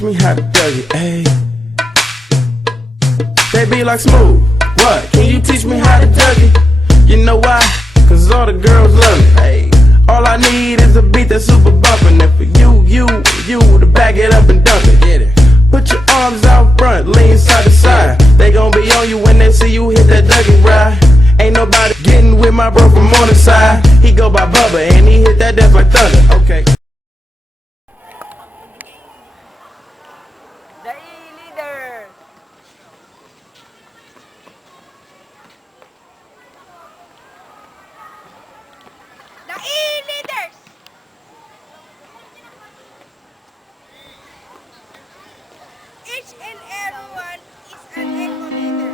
teach me how to dug it, ayy? They be like, Smooth, what? Can you teach me how to dug it? You know why? Cause all the girls love it, ayy. All I need is a beat that's super bumpin'. And for you to back it up and dump it. Get it. Put your arms out front, lean side to side. They gon' be on you when they see you hit that Dougie ride. Ain't nobody getting with my bro from on the side. He go by Bubba and he hit that death like thunder. Okay. The E-Leader! The E-Leaders! Each and everyone is an eco-leader.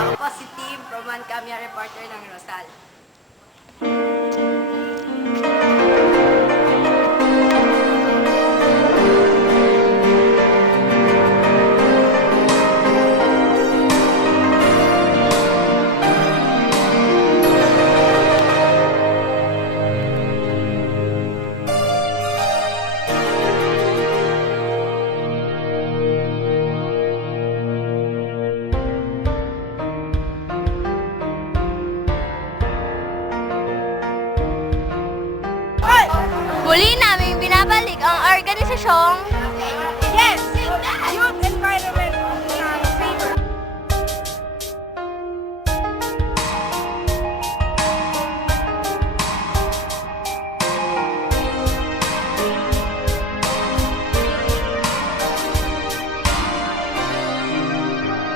Ako po si Tim, Roman Camia, reporter ng Rosal. Muli naming binabalik ang organisasyong